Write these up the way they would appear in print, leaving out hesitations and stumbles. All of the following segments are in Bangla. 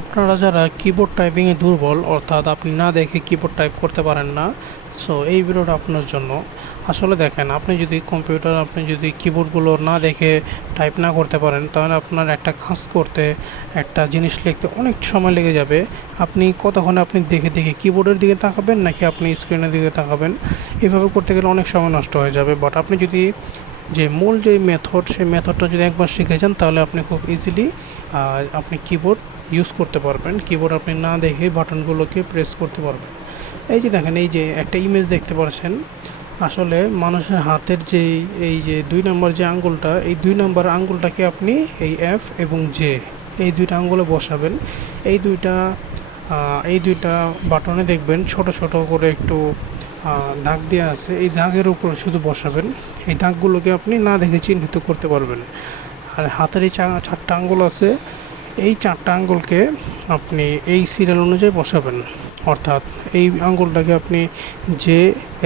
আপনারা যারা কিবোর্ড টাইপিংয়ে দুর্বল অর্থাৎ আপনি না দেখে কিবোর্ড টাইপ করতে পারেন না, সো এই ভিডিওটা আপনার জন্য। আসলে দেখেন, আপনি যদি কিবোর্ডগুলো না দেখে টাইপ না করতে পারেন, তাহলে আপনার একটা কাজ করতে, একটা জিনিস লিখতে অনেক সময় লেগে যাবে। আপনি কতক্ষণে আপনি দেখে দেখে কিবোর্ডের দিকে তাকাবেন নাকি আপনি স্ক্রিনের দিকে তাকাবেন, এভাবে করতে গেলে অনেক সময় নষ্ট হয়ে যাবে। বাট আপনি যদি মূল যে মেথড, সেই মেথডটা যদি একবার শিখে যান, তাহলে আপনি খুব ইজিলি আপনি কিবোর্ড ইউজ করতে পারবেন। কিবোর্ড আপনি না দেখে বাটনগুলোকে প্রেস করতে পারবেন। এই যে দেখেন, এই যে একটা ইমেজ দেখতে পাচ্ছেন, আসলে মানুষের হাতের এই যে 2 নম্বর যে আঙ্গুলটা, এই 2 নম্বর আঙ্গুলটাকে আপনি এই এফ এবং জে, এই দুইটা আঙ্গুলে বসাবেন। এই দুইটা বাটনে দেখবেন ছোট ছোট করে একটু দাগ দেওয়া আছে, এই দাগের উপর শুধু বসাবেন। এই দাগগুলোকে আপনি না দেখে চিহ্নিত করতে পারবেন। আর হাতের এই 4টা আঙ্গুল আছে, এই 4টা আঙ্গুলকে আপনি এই সিরিয়াল অনুযায়ী বসাবেন। অর্থাৎ এই আঙ্গুলটাকে আপনি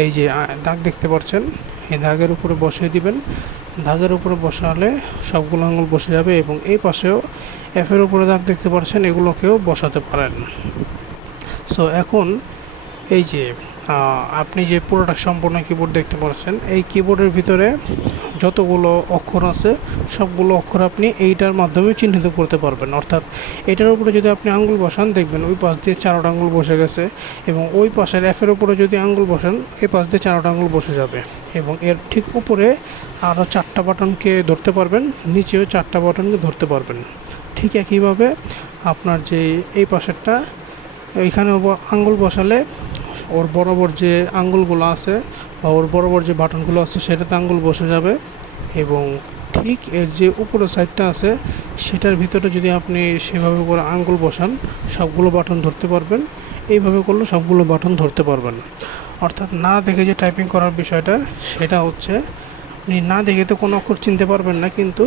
এই যে দাগ দেখতে পাচ্ছেন, এই দাগের উপরে বসিয়ে দিবেন। দাগের উপরে বসালে সবগুলো আঙ্গুল বসে যাবে, এবং এই পাশেও এফের উপরে দাগ দেখতে পাচ্ছেন, এগুলোকেও বসাতে পারেন। সো এখন এই যে আপনি যে পুরোটা সম্পূর্ণ কিবোর্ড দেখতে পাচ্ছেন, এই কিবোর্ডের ভিতরে যতগুলো অক্ষর আছে, সবগুলো অক্ষর আপনি এইটার মাধ্যমে চিহ্নিত করতে পারবেন। অর্থাৎ এটার উপরে যদি আপনি আঙ্গুল বসান, দেখবেন ওই পাশ দিয়ে 4টা আঙ্গুল বসে গেছে, এবং ওই পাশের এফের উপরে যদি আঙ্গুল বসান, এই পাশ দিয়ে 4টা আঙ্গুল বসে যাবে, এবং এর ঠিক উপরে আরও 4টা বাটনকে ধরতে পারবেন, নিচেও 4টা বাটনকে ধরতে পারবেন। ঠিক একইভাবে আপনার যে এই পাশেরটা, এইখানে আঙ্গুল বসালে ওর বরাবর যে আঙ্গুলগুলো আছে বা ওর বরাবর যে বাটনগুলো আছে, সেটাতে আঙ্গুল বসে যাবে, এবং ঠিক এর যে উপরের সাইডটা আছে, সেটার ভিতরে যদি আপনি সেভাবে করে আঙ্গুল বসান, সবগুলো বাটন ধরতে পারবেন। এইভাবে করলে সবগুলো বাটন ধরতে পারবেন। অর্থাৎ না দেখে যে টাইপিং করার বিষয়টা, সেটা হচ্ছে আপনি না দেখে তো কোনো অক্ষর চিনতে পারবেন না, কিন্তু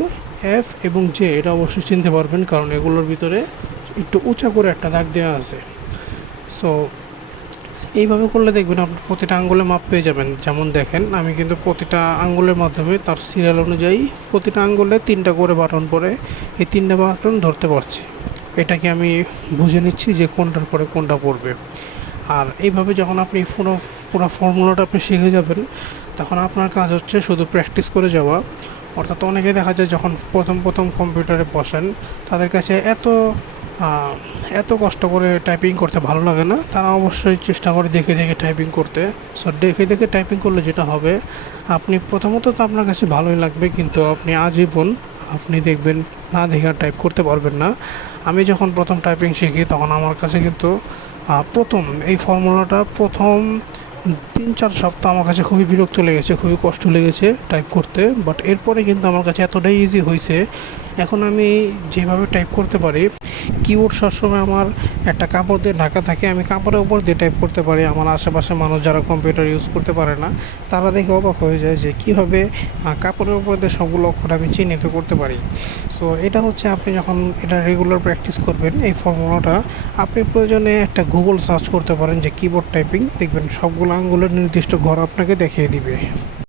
এফ এবং জে এটা অবশ্যই চিনতে পারবেন, কারণ এগুলোর ভিতরে একটু উঁচা করে একটা দাগ দেওয়া আছে। সো এইভাবে করলে দেখবেন আপনি প্রতিটা আঙ্গুলে মাপ পেয়ে যাবেন। যেমন দেখেন, আমি কিন্তু প্রতিটা আঙ্গুলের মাধ্যমে তার সিরিয়াল অনুযায়ী প্রতিটা আঙ্গুলে 3টা করে বাটন পরে এই 3টা বাটন ধরতে পারছি। এটাকে আমি বুঝে নিচ্ছি যে কোনটার পরে কোনটা পড়বে। আর এইভাবে যখন আপনি পুরো ফর্মুলাটা আপনি শিখে যাবেন, তখন আপনার কাজ হচ্ছে শুধু প্র্যাকটিস করে যাওয়া। অর্থাৎ অনেকে দেখা যায় যখন প্রথম কম্পিউটারে বসেন, তাদের কাছে এত কষ্ট করে টাইপিং করতে ভালো লাগে না। তারা অবশ্যই চেষ্টা করে দেখে দেখে টাইপিং করতে। সো দেখে দেখে টাইপিং করলে যেটা হবে, আপনি প্রথমত তো আপনার কাছে ভালোই লাগবে, কিন্তু আপনি আজীবন আপনি দেখবেন না দেখে আর টাইপ করতে পারবেন না। আমি যখন প্রথম টাইপিং শিখি, তখন আমার কাছে কিন্তু প্রথম এই ফর্মুলাটা প্রথম 3-4 সপ্তাহ আমার কাছে খুবই বিরক্ত লেগেছে, খুবই কষ্ট লেগেছে টাইপ করতে। বাট এরপরে কিন্তু আমার কাছে এতটাই ইজি হয়েছে, এখন আমি যেভাবে টাইপ করতে পারি, কিবোর্ড সবসময় আমার একটা কাপড় দিয়ে ঢাকা থাকে, আমি কাপড়ের উপর দিয়ে টাইপ করতে পারি। আমার আশেপাশে মানুষ যারা কম্পিউটার ইউজ করতে পারে না, তারা দেখে অবাক হয়ে যায় যে কীভাবে কাপড়ের উপর দিয়ে সবগুলো অক্ষর আমি চিহ্নিত করতে পারি। সো এটা হচ্ছে, আপনি যখন এটা রেগুলার প্র্যাকটিস করবেন, এই ফর্মুলাটা আপনি প্রয়োজনে একটা গুগল সার্চ করতে পারেন যে কিবোর্ড টাইপিং, দেখবেন সবগুলো আঙ্গুলের নির্দিষ্ট ঘর আপনাকে দেখিয়ে দিবে।